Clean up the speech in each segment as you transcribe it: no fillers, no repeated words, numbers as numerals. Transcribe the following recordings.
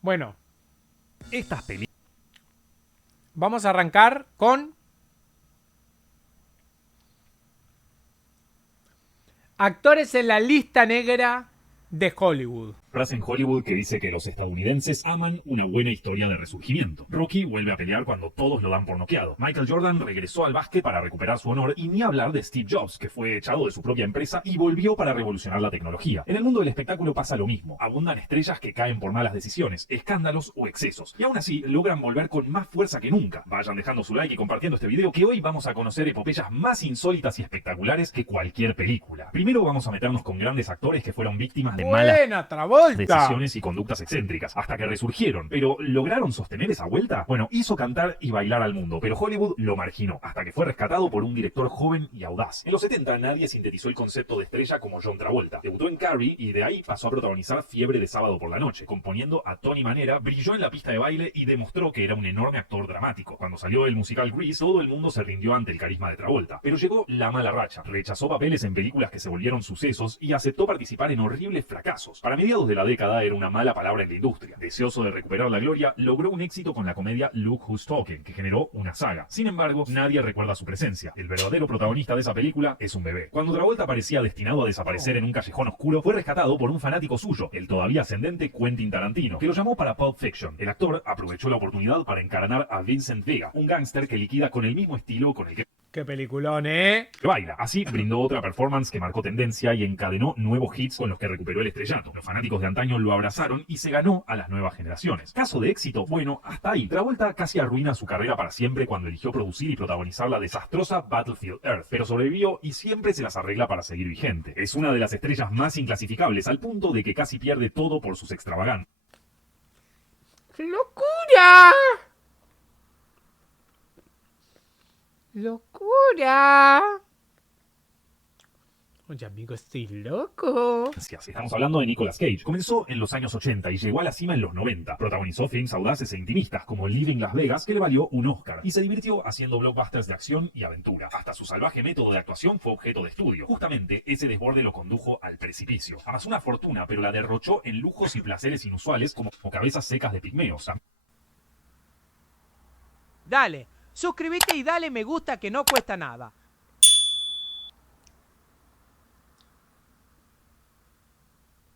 Bueno, Estas películas... vamos a arrancar con actores en la lista negra de Hollywood. Frase en Hollywood que dice que los estadounidenses aman una buena historia de resurgimiento. Rocky vuelve a pelear cuando todos lo dan por noqueado. Michael Jordan regresó al básquet para recuperar su honor y ni hablar de Steve Jobs, que fue echado de su propia empresa y volvió para revolucionar la tecnología. En el mundo del espectáculo pasa lo mismo. Abundan estrellas que caen por malas decisiones, escándalos o excesos. Y aún así logran volver con más fuerza que nunca. Vayan dejando su like y compartiendo este video que hoy vamos a conocer epopeyas más insólitas y espectaculares que cualquier película. Primero vamos a meternos con grandes actores que fueron víctimas de malas Buena, Travolta. decisiones y conductas excéntricas, hasta que resurgieron. Pero ¿lograron sostener esa vuelta? Bueno, hizo cantar y bailar al mundo, pero Hollywood lo marginó, hasta que fue rescatado por un director joven y audaz. En los 70 nadie sintetizó el concepto de estrella como John Travolta. Debutó en Carrie y de ahí pasó a protagonizar Fiebre de sábado por la noche. Componiendo a Tony Manera, brilló en la pista de baile y demostró que era un enorme actor dramático. Cuando salió el musical Grease, todo el mundo se rindió ante el carisma de Travolta. Pero llegó la mala racha. Rechazó papeles en películas que se volvieron sucesos y aceptó participar en horribles fracasos. Para mediados de la década era una mala palabra en la industria. Deseoso de recuperar la gloria, logró un éxito con la comedia Look Who's Talking, que generó una saga. Sin embargo, nadie recuerda su presencia. El verdadero protagonista de esa película es un bebé. Cuando Travolta parecía destinado a desaparecer en un callejón oscuro, fue rescatado por un fanático suyo, el todavía ascendente Quentin Tarantino, que lo llamó para Pulp Fiction. El actor aprovechó la oportunidad para encarnar a Vincent Vega, un gángster que liquida con el mismo estilo con el que Qué peliculón, ¿eh? baila. Así brindó otra performance que marcó tendencia y encadenó nuevos hits con los que recuperó el estrellato. Los fanáticos de antaño lo abrazaron y se ganó a las nuevas generaciones. Caso de éxito, bueno, hasta ahí. Travolta casi arruina su carrera para siempre cuando eligió producir y protagonizar la desastrosa Battlefield Earth, pero sobrevivió y siempre se las arregla para seguir vigente. Es una de las estrellas más inclasificables, al punto de que casi pierde todo por sus extravagancias. ¡Locura! ¡Locura! Oye, amigo, estoy loco. Estamos hablando de Nicolas Cage. Comenzó en los años 80 y llegó a la cima en los 90. Protagonizó films audaces e intimistas como Living Las Vegas, que le valió un Oscar, y se divirtió haciendo blockbusters de acción y aventura. Hasta su salvaje método de actuación fue objeto de estudio. Justamente ese desborde lo condujo al precipicio. Amasó una fortuna, pero la derrochó en lujos y placeres inusuales como cabezas secas de pigmeos. Dale, suscríbete y dale me gusta que no cuesta nada.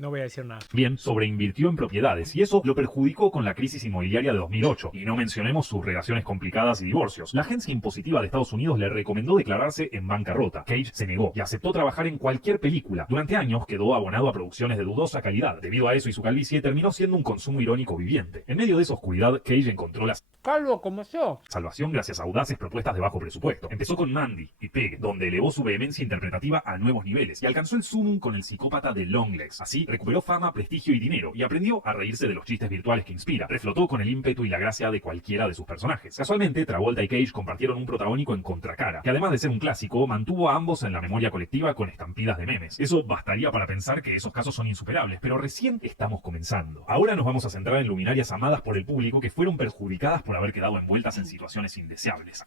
No voy a decir nada. Bien, sobreinvirtió en propiedades y eso lo perjudicó con la crisis inmobiliaria de 2008. Y no mencionemos sus relaciones complicadas y divorcios. La agencia impositiva de Estados Unidos le recomendó declararse en bancarrota. Cage se negó y aceptó trabajar en cualquier película. Durante años quedó abonado a producciones de dudosa calidad. Debido a eso y su calvicie, terminó siendo un consumo irónico viviente. En medio de esa oscuridad, Cage encontró la Calvo como yo. salvación gracias a audaces propuestas de bajo presupuesto. Empezó con Mandy y Pig, donde elevó su vehemencia interpretativa a nuevos niveles y alcanzó el sumum con el psicópata de Longlegs. Así, recuperó fama, prestigio y dinero y aprendió a reírse de los chistes virtuales que inspira. Reflotó con el ímpetu y la gracia de cualquiera de sus personajes. Casualmente, Travolta y Cage compartieron un protagónico en Contracara, que además de ser un clásico, mantuvo a ambos en la memoria colectiva con estampidas de memes. Eso bastaría para pensar que esos casos son insuperables, pero recién estamos comenzando. Ahora nos vamos a centrar en luminarias amadas por el público que fueron perjudicadas por haber quedado envueltas en situaciones indeseables.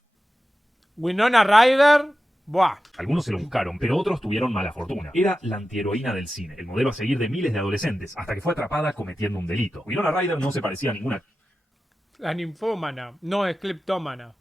Winona Ryder. Buah. Algunos se lo buscaron, pero otros tuvieron mala fortuna. Era la antiheroína del cine, el modelo a seguir de miles de adolescentes, hasta que fue atrapada cometiendo un delito. Winona Ryder no se parecía a ninguna La ninfómana. No, es cleptómana.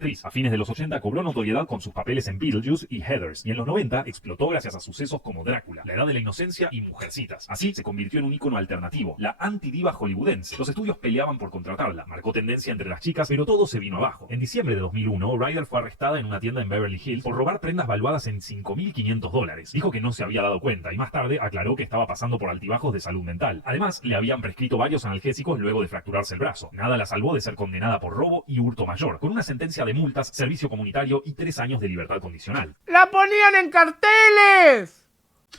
actriz. A fines de los 80 cobró notoriedad con sus papeles en Beetlejuice y Heathers, y en los 90 explotó gracias a sucesos como Drácula, La Edad de la Inocencia y Mujercitas. Así se convirtió en un ícono alternativo, la antidiva hollywoodense. Los estudios peleaban por contratarla, marcó tendencia entre las chicas, pero todo se vino abajo. En diciembre de 2001, Ryder fue arrestada en una tienda en Beverly Hills por robar prendas valuadas en $5.500. Dijo que no se había dado cuenta y más tarde aclaró que estaba pasando por altibajos de salud mental. Además, le habían prescrito varios analgésicos luego de fracturarse el brazo. Nada la salvó de ser condenada por robo y hurto mayor, con una sentencia de multas, servicio comunitario y 3 años de libertad condicional. ¡La ponían en carteles!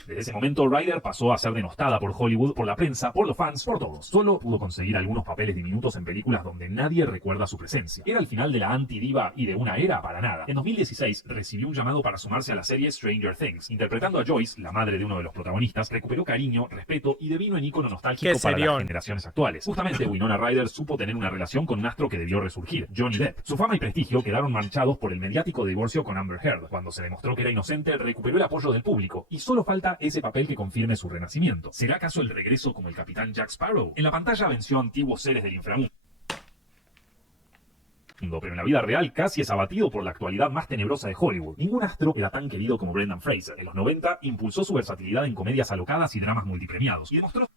Desde ese momento, Ryder pasó a ser denostada por Hollywood, por la prensa, por los fans, por todos. Solo pudo conseguir algunos papeles diminutos en películas donde nadie recuerda su presencia. ¿Era el final de la antidiva y de una era? Para nada. En 2016 recibió un llamado para sumarse a la serie Stranger Things. Interpretando a Joyce, la madre de uno de los protagonistas, recuperó cariño, respeto y devino en ícono nostálgico para las generaciones actuales. Justamente, Winona Ryder supo tener una relación con un astro que debió resurgir, Johnny Depp. Su fama y prestigio quedaron manchados por el mediático divorcio con Amber Heard. Cuando se demostró que era inocente, recuperó el apoyo del público y solo falta falta ese papel que confirme su renacimiento. ¿Será acaso el regreso como el capitán Jack Sparrow? En la pantalla venció a antiguos seres del inframundo, pero en la vida real casi es abatido por la actualidad más tenebrosa de Hollywood. Ningún astro era tan querido como Brendan Fraser. En los 90 impulsó su versatilidad en comedias alocadas y dramas multipremiados, y demostró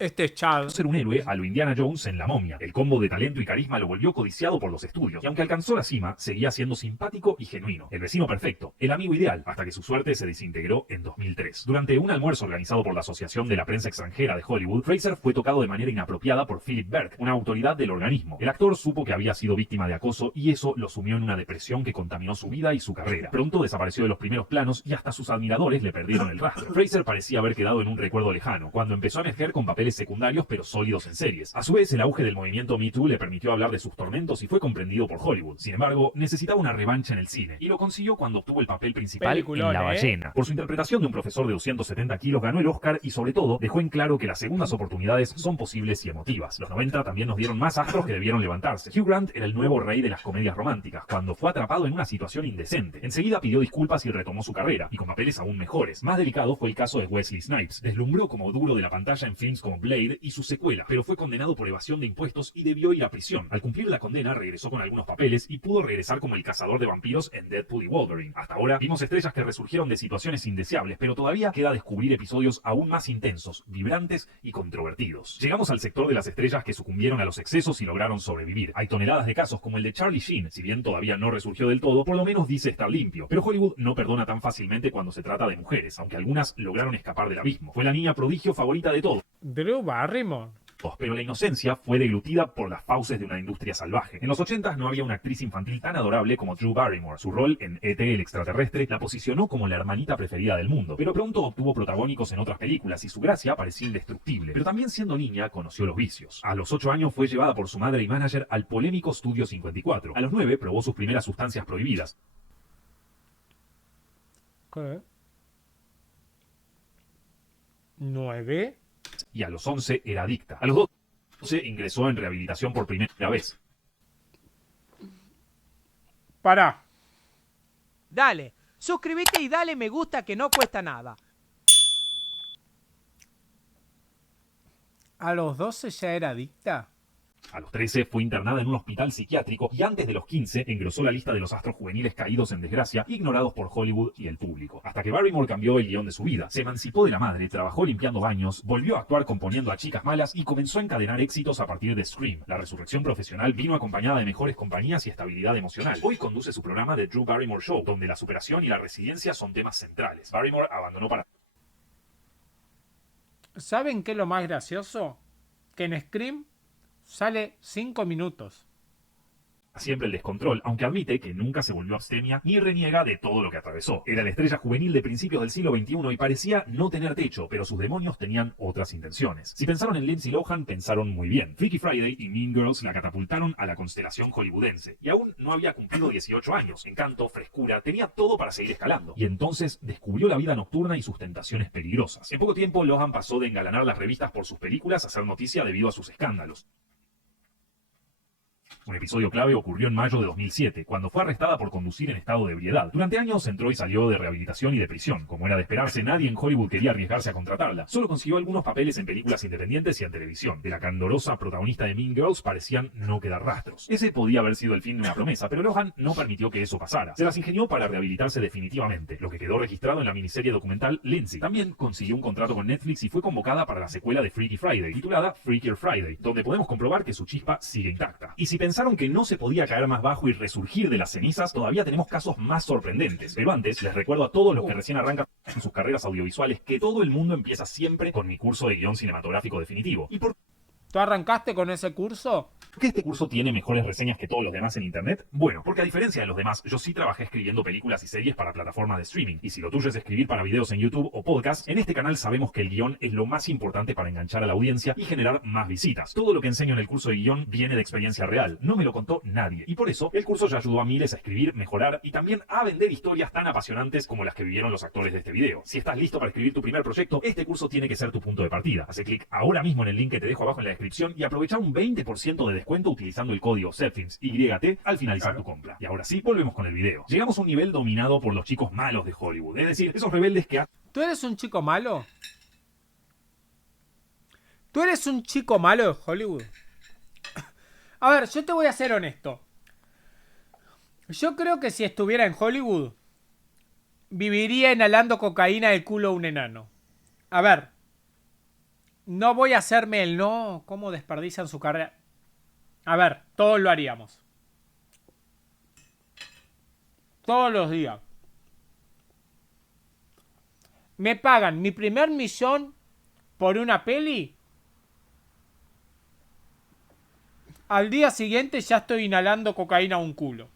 Este es Chad. ser un héroe a lo Indiana Jones en La Momia. El combo de talento y carisma lo volvió codiciado por los estudios, y aunque alcanzó la cima, seguía siendo simpático y genuino. El vecino perfecto, el amigo ideal, hasta que su suerte se desintegró en 2003. Durante un almuerzo organizado por la Asociación de la Prensa Extranjera de Hollywood, Fraser fue tocado de manera inapropiada por Philip Berg, una autoridad del organismo. El actor supo que había sido víctima de acoso y eso lo sumió en una depresión que contaminó su vida y su carrera. Pronto desapareció de los primeros planos y hasta sus admiradores le perdieron el rastro. Fraser parecía haber quedado en un recuerdo lejano, cuando empezó a emerger con papeles secundarios pero sólidos en series. A su vez, el auge del movimiento Me Too le permitió hablar de sus tormentos y fue comprendido por Hollywood. Sin embargo, necesitaba una revancha en el cine, y lo consiguió cuando obtuvo el papel principal Peliculón, en La Ballena. Por su interpretación de un profesor de 270 kilos ganó el Oscar y sobre todo dejó en claro que las segundas oportunidades son posibles y emotivas. Los 90 también nos dieron más astros que debieron levantarse. Hugh Grant era el nuevo rey de las comedias románticas, cuando fue atrapado en una situación indecente. Enseguida pidió disculpas y retomó su carrera, y con papeles aún mejores. Más delicado fue el caso de Wesley Snipes. Deslumbró como duro de la pantalla en films como Blade y su secuela, pero fue condenado por evasión de impuestos y debió ir a prisión. Al cumplir la condena, regresó con algunos papeles y pudo regresar como el cazador de vampiros en Deadpool y Wolverine. Hasta ahora vimos estrellas que resurgieron de situaciones indeseables, pero todavía queda descubrir episodios aún más intensos, vibrantes y controvertidos. Llegamos al sector de las estrellas que sucumbieron a los excesos y lograron sobrevivir. Hay toneladas de casos como el de Charlie Sheen. Si bien todavía no resurgió del todo, por lo menos dice estar limpio. Pero Hollywood no perdona tan fácilmente cuando se trata de mujeres, aunque algunas lograron escapar del abismo. Fue la niña prodigio favorita de todos, Drew Barrymore. pero la inocencia fue deglutida por las fauces de una industria salvaje. En los 80 no había una actriz infantil tan adorable como Drew Barrymore. Su rol en E.T. el extraterrestre la posicionó como la hermanita preferida del mundo, pero pronto obtuvo protagónicos en otras películas y su gracia parecía indestructible. Pero también siendo niña conoció los vicios. A los 8 años fue llevada por su madre y manager al polémico Studio 54. A los 9 probó sus primeras sustancias prohibidas. ¿Qué? ¿9? Y a los 11 era adicta. A los 12 ingresó en rehabilitación por primera vez. Pará. Dale, suscríbete y dale me gusta que no cuesta nada. ¿A los 12 ya era adicta? A los 13 fue internada en un hospital psiquiátrico y antes de los 15 engrosó la lista de los astros juveniles caídos en desgracia, ignorados por Hollywood y el público. Hasta que Barrymore cambió el guión de su vida. Se emancipó de la madre, trabajó limpiando baños, volvió a actuar componiendo a chicas malas y comenzó a encadenar éxitos a partir de Scream. La resurrección profesional vino acompañada de mejores compañías y estabilidad emocional. Hoy conduce su programa The Drew Barrymore Show, donde la superación y la resiliencia son temas centrales. Barrymore abandonó para ¿Saben qué es lo más gracioso? Que en Scream sale 5 minutos. siempre el descontrol, aunque admite que nunca se volvió abstemia ni reniega de todo lo que atravesó. Era la estrella juvenil de principios del siglo XXI y parecía no tener techo, pero sus demonios tenían otras intenciones. Si pensaron en Lindsay Lohan, pensaron muy bien. Freaky Friday y Mean Girls la catapultaron a la constelación hollywoodense, y aún no había cumplido 18 años. Encanto, frescura, tenía todo para seguir escalando. Y entonces descubrió la vida nocturna y sus tentaciones peligrosas. En poco tiempo, Lohan pasó de engalanar las revistas por sus películas a ser noticia debido a sus escándalos. Un episodio clave ocurrió en mayo de 2007, cuando fue arrestada por conducir en estado de ebriedad. Durante años entró y salió de rehabilitación y de prisión. Como era de esperarse, nadie en Hollywood quería arriesgarse a contratarla. Solo consiguió algunos papeles en películas independientes y en televisión. De la candorosa protagonista de Mean Girls parecían no quedar rastros. Ese podía haber sido el fin de una promesa, pero Lohan no permitió que eso pasara. Se las ingenió para rehabilitarse definitivamente, lo que quedó registrado en la miniserie documental Lindsay. También consiguió un contrato con Netflix y fue convocada para la secuela de Freaky Friday, titulada Freakier Friday, donde podemos comprobar que su chispa sigue intacta. Y si pensaron que no se podía caer más bajo y resurgir de las cenizas, todavía tenemos casos más sorprendentes. Pero antes, les recuerdo a todos los que recién arrancan en sus carreras audiovisuales que todo el mundo empieza siempre con mi curso de guión cinematográfico definitivo. ¿Y por ¿Tú arrancaste con ese curso? qué este curso tiene mejores reseñas que todos los demás en internet? Bueno, porque a diferencia de los demás, yo sí trabajé escribiendo películas y series para plataformas de streaming. Y si lo tuyo es escribir para videos en YouTube o podcast, en este canal sabemos que el guión es lo más importante para enganchar a la audiencia y generar más visitas. Todo lo que enseño en el curso de guión viene de experiencia real. No me lo contó nadie. Y por eso, el curso ya ayudó a miles a escribir, mejorar y también a vender historias tan apasionantes como las que vivieron los actores de este video. Si estás listo para escribir tu primer proyecto, este curso tiene que ser tu punto de partida. Hace clic ahora mismo en el link que te dejo abajo en la descripción y aprovecha un 20% de descuento utilizando el código SEPFILMS al finalizar tu compra. Y ahora sí, volvemos con el video. Llegamos a un nivel dominado por los chicos malos de Hollywood, es decir, esos rebeldes que ¿Tú eres un chico malo? ¿Tú eres un chico malo de Hollywood? A ver, yo te voy a ser honesto. Yo creo que si estuviera en Hollywood, viviría inhalando cocaína del culo de un enano. A ver, no voy a hacerme el no, cómo desperdician su carrera. A ver, todos lo haríamos. Todos los días. Me pagan mi primer millón por una peli. Al día siguiente ya estoy inhalando cocaína a un culo.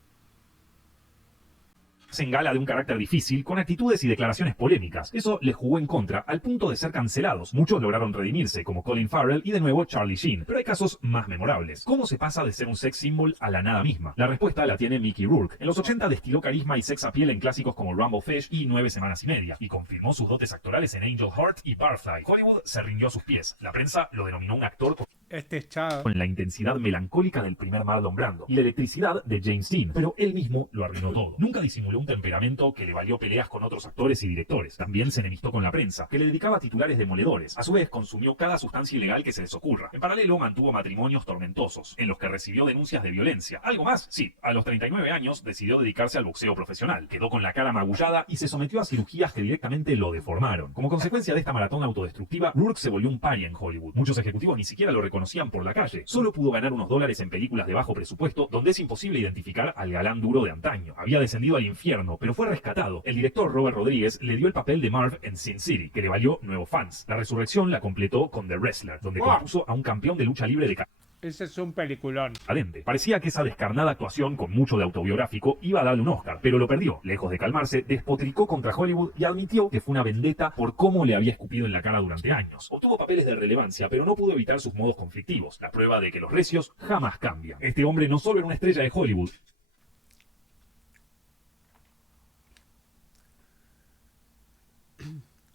En gala de un carácter difícil, con actitudes y declaraciones polémicas. Eso les jugó en contra, al punto de ser cancelados. Muchos lograron redimirse, como Colin Farrell y de nuevo Charlie Sheen. Pero hay casos más memorables. ¿Cómo se pasa de ser un sex symbol a la nada misma? La respuesta la tiene Mickey Rourke. En los 80 destiló carisma y sex appeal en clásicos como Rumble Fish y 9 semanas y media, y confirmó sus dotes actorales en Angel Heart y Barfly. Hollywood se rindió a sus pies. La prensa lo denominó un actor Este es Chad. con la intensidad melancólica del primer Marlon Brando y la electricidad de James Dean, pero él mismo lo arruinó todo. Nunca disimuló un temperamento que le valió peleas con otros actores y directores. También se enemistó con la prensa, que le dedicaba titulares demoledores. A su vez, consumió cada sustancia ilegal que se les ocurra. En paralelo, mantuvo matrimonios tormentosos, en los que recibió denuncias de violencia. ¿Algo más? Sí, a los 39 años decidió dedicarse al boxeo profesional. Quedó con la cara magullada y se sometió a cirugías que directamente lo deformaron. Como consecuencia de esta maratón autodestructiva, Rourke se volvió un paria en Hollywood. Muchos ejecutivos ni siquiera lo reconocían por la calle. Solo pudo ganar unos dólares en películas de bajo presupuesto, donde es imposible identificar al galán duro de antaño. Había descendido al infierno, pero fue rescatado. El director Robert Rodríguez le dio el papel de Marv en Sin City, que le valió nuevos fans. La resurrección la completó con The Wrestler, donde compuso a un campeón de lucha libre de Ese es un peliculón. cadente. Parecía que esa descarnada actuación, con mucho de autobiográfico, iba a darle un Oscar, pero lo perdió. Lejos de calmarse, despotricó contra Hollywood y admitió que fue una vendetta por cómo le había escupido en la cara durante años. Obtuvo papeles de relevancia, pero no pudo evitar sus modos conflictivos, la prueba de que los recios jamás cambian. Este hombre no solo era una estrella de Hollywood,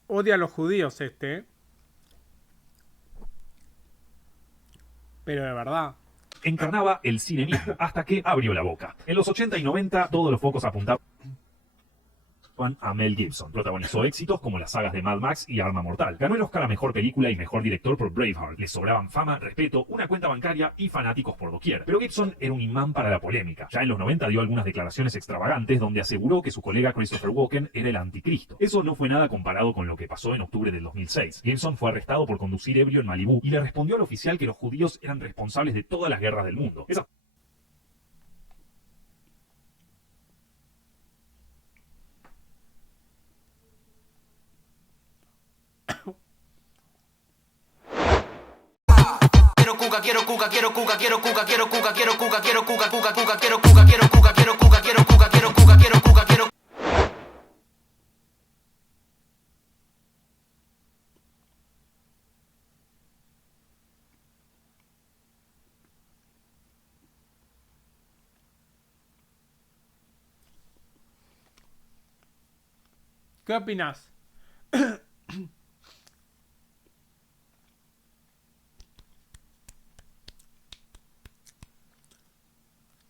Odia a los judíos este. Pero de verdad. encarnaba el cine mismo, hasta que abrió la boca. En los 80 y 90, todos los focos apuntaban a Mel Gibson. Protagonizó éxitos como las sagas de Mad Max y Arma Mortal. Ganó el Oscar a Mejor Película y Mejor Director por Braveheart. Le sobraban fama, respeto, una cuenta bancaria y fanáticos por doquier. Pero Gibson era un imán para la polémica. Ya en los 90 dio algunas declaraciones extravagantes donde aseguró que su colega Christopher Walken era el anticristo. Eso no fue nada comparado con lo que pasó en octubre del 2006. Gibson fue arrestado por conducir ebrio en Malibú y le respondió al oficial que los judíos eran responsables de todas las guerras del mundo. Esa quiero cuca, quiero cuca, quiero cuca, quiero cuca, quiero cuca, quiero cuca, cuca, cuca, quiero cuca, quiero cuca, quiero cuca, quiero cuca, quiero cuca, quiero cuca, quiero. ¿Qué opinas?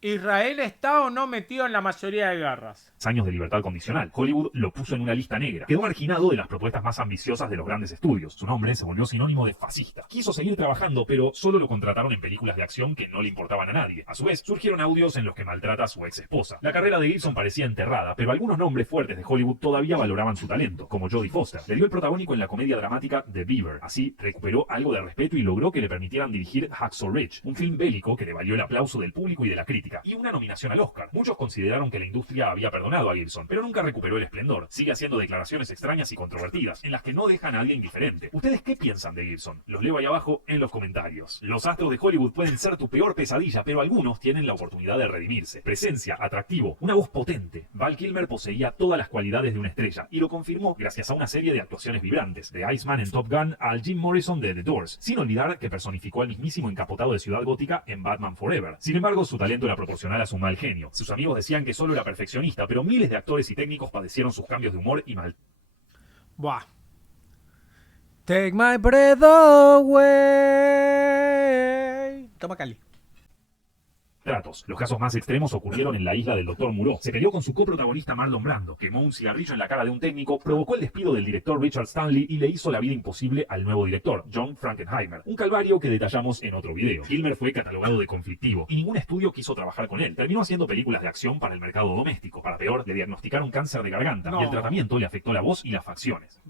¿Israel está o no metido en la mayoría de guerras? años de libertad condicional. Hollywood lo puso en una lista negra. Quedó marginado de las propuestas más ambiciosas de los grandes estudios. Su nombre se volvió sinónimo de fascista. Quiso seguir trabajando, pero solo lo contrataron en películas de acción que no le importaban a nadie. A su vez, surgieron audios en los que maltrata a su ex esposa. La carrera de Gibson parecía enterrada, pero algunos nombres fuertes de Hollywood todavía valoraban su talento, como Jodie Foster. Le dio el protagónico en la comedia dramática The Beaver. Así, recuperó algo de respeto y logró que le permitieran dirigir Hacksaw Ridge, un film bélico que le valió el aplauso del público y de la crítica, y una nominación al Oscar. Muchos consideraron que la industria había perdonado a Gibson, pero nunca recuperó el esplendor. Sigue haciendo declaraciones extrañas y controvertidas, en las que no dejan a alguien indiferente. ¿Ustedes qué piensan de Gibson? Los leo ahí abajo en los comentarios. Los astros de Hollywood pueden ser tu peor pesadilla, pero algunos tienen la oportunidad de redimirse. Presencia, atractivo, una voz potente. Val Kilmer poseía todas las cualidades de una estrella, y lo confirmó gracias a una serie de actuaciones vibrantes, de Iceman en Top Gun al Jim Morrison de The Doors, sin olvidar que personificó al mismísimo encapotado de Ciudad Gótica en Batman Forever. Sin embargo, su talento era proporcional a su mal genio. Sus amigos decían que solo era perfeccionista, pero miles de actores y técnicos padecieron sus cambios de humor y mal. Buah. Take my breath away. Toma Cali. tratos. Los casos más extremos ocurrieron en La isla del Dr. Moreau. Se peleó con su coprotagonista Marlon Brando, quemó un cigarrillo en la cara de un técnico, provocó el despido del director Richard Stanley y le hizo la vida imposible al nuevo director, John Frankenheimer. Un calvario que detallamos en otro video. Kilmer fue catalogado de conflictivo y ningún estudio quiso trabajar con él. Terminó haciendo películas de acción para el mercado doméstico. Para peor, le diagnosticaron cáncer de garganta y el tratamiento le afectó la voz y las facciones.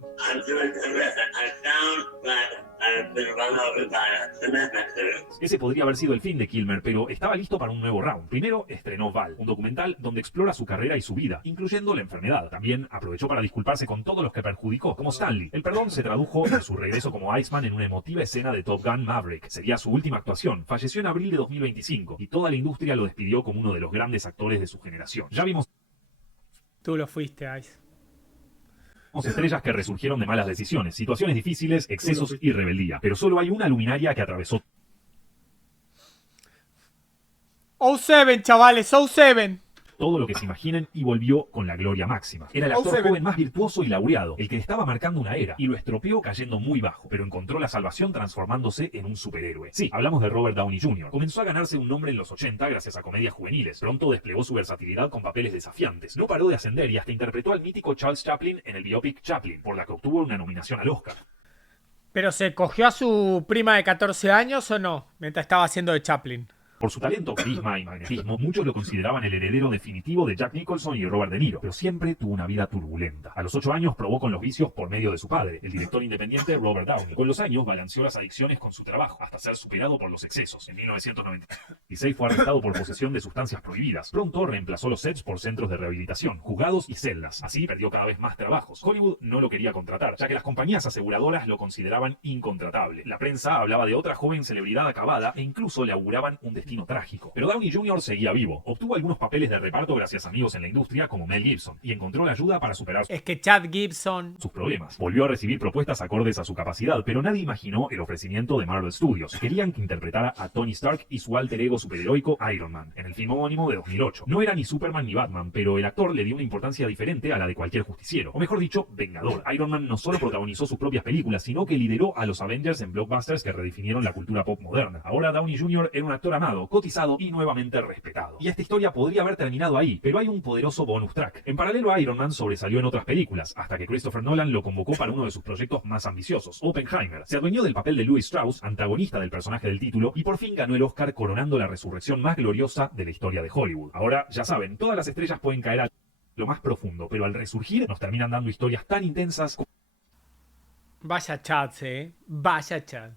Ese podría haber sido el fin de Kilmer, pero estaba listo para un nuevo round. Primero estrenó Val, un documental donde explora su carrera y su vida, incluyendo la enfermedad. También aprovechó para disculparse con todos los que perjudicó, como Stanley. El perdón se tradujo en su regreso como Iceman en una emotiva escena de Top Gun Maverick. Sería su última actuación. Falleció en abril de 2025 y toda la industria lo despidió como uno de los grandes actores de su generación. Ya vimos Tú lo fuiste, Ice. estrellas que resurgieron de malas decisiones, situaciones difíciles, excesos y rebeldía. Pero solo hay una luminaria que atravesó ¡07, chavales! ¡07! todo lo que se imaginen y volvió con la gloria máxima. Era el actor joven más virtuoso y laureado, el que estaba marcando una era, y lo estropeó cayendo muy bajo, pero encontró la salvación transformándose en un superhéroe. Sí, hablamos de Robert Downey Jr. Comenzó a ganarse un nombre en los 80 gracias a comedias juveniles. Pronto desplegó su versatilidad con papeles desafiantes. No paró de ascender y hasta interpretó al mítico Charles Chaplin en el biopic Chaplin, por la que obtuvo una nominación al Oscar. ¿Pero se cogió a su prima de 14 años o no? Mientras estaba haciendo de Chaplin. Por su talento, carisma y magnetismo, muchos lo consideraban el heredero definitivo de Jack Nicholson y Robert De Niro, pero siempre tuvo una vida turbulenta. A los 8 años probó con los vicios por medio de su padre, el director independiente Robert Downey. Con los años balanceó las adicciones con su trabajo, hasta ser superado por los excesos. En 1996 fue arrestado por posesión de sustancias prohibidas. Pronto reemplazó los sets por centros de rehabilitación, juzgados y celdas. Así perdió cada vez más trabajos. Hollywood no lo quería contratar, ya que las compañías aseguradoras lo consideraban incontratable. La prensa hablaba de otra joven celebridad acabada e incluso le auguraban un destino trágico. Pero Downey Jr. seguía vivo. Obtuvo algunos papeles de reparto gracias a amigos en la industria como Mel Gibson y encontró la ayuda para superar Es que Chad Gibson... sus problemas. Volvió a recibir propuestas acordes a su capacidad, pero nadie imaginó el ofrecimiento de Marvel Studios. Querían que interpretara a Tony Stark y su alter ego superheroico Iron Man, en el film homónimo de 2008. No era ni Superman ni Batman, pero el actor le dio una importancia diferente a la de cualquier justiciero, o mejor dicho, vengador. Iron Man no solo protagonizó sus propias películas, sino que lideró a los Avengers en blockbusters que redefinieron la cultura pop moderna. Ahora Downey Jr. era un actor amado, cotizado y nuevamente respetado. Y esta historia podría haber terminado ahí, pero hay un poderoso bonus track. En paralelo a Iron Man sobresalió en otras películas, hasta que Christopher Nolan lo convocó para uno de sus proyectos más ambiciosos, Oppenheimer. Se adueñó del papel de Louis Strauss, antagonista del personaje del título, y por fin ganó el Oscar coronando la resurrección más gloriosa de la historia de Hollywood. Ahora, ya saben, todas las estrellas pueden caer a lo más profundo, pero al resurgir nos terminan dando historias tan intensas. Vaya Chad, Vaya Chad.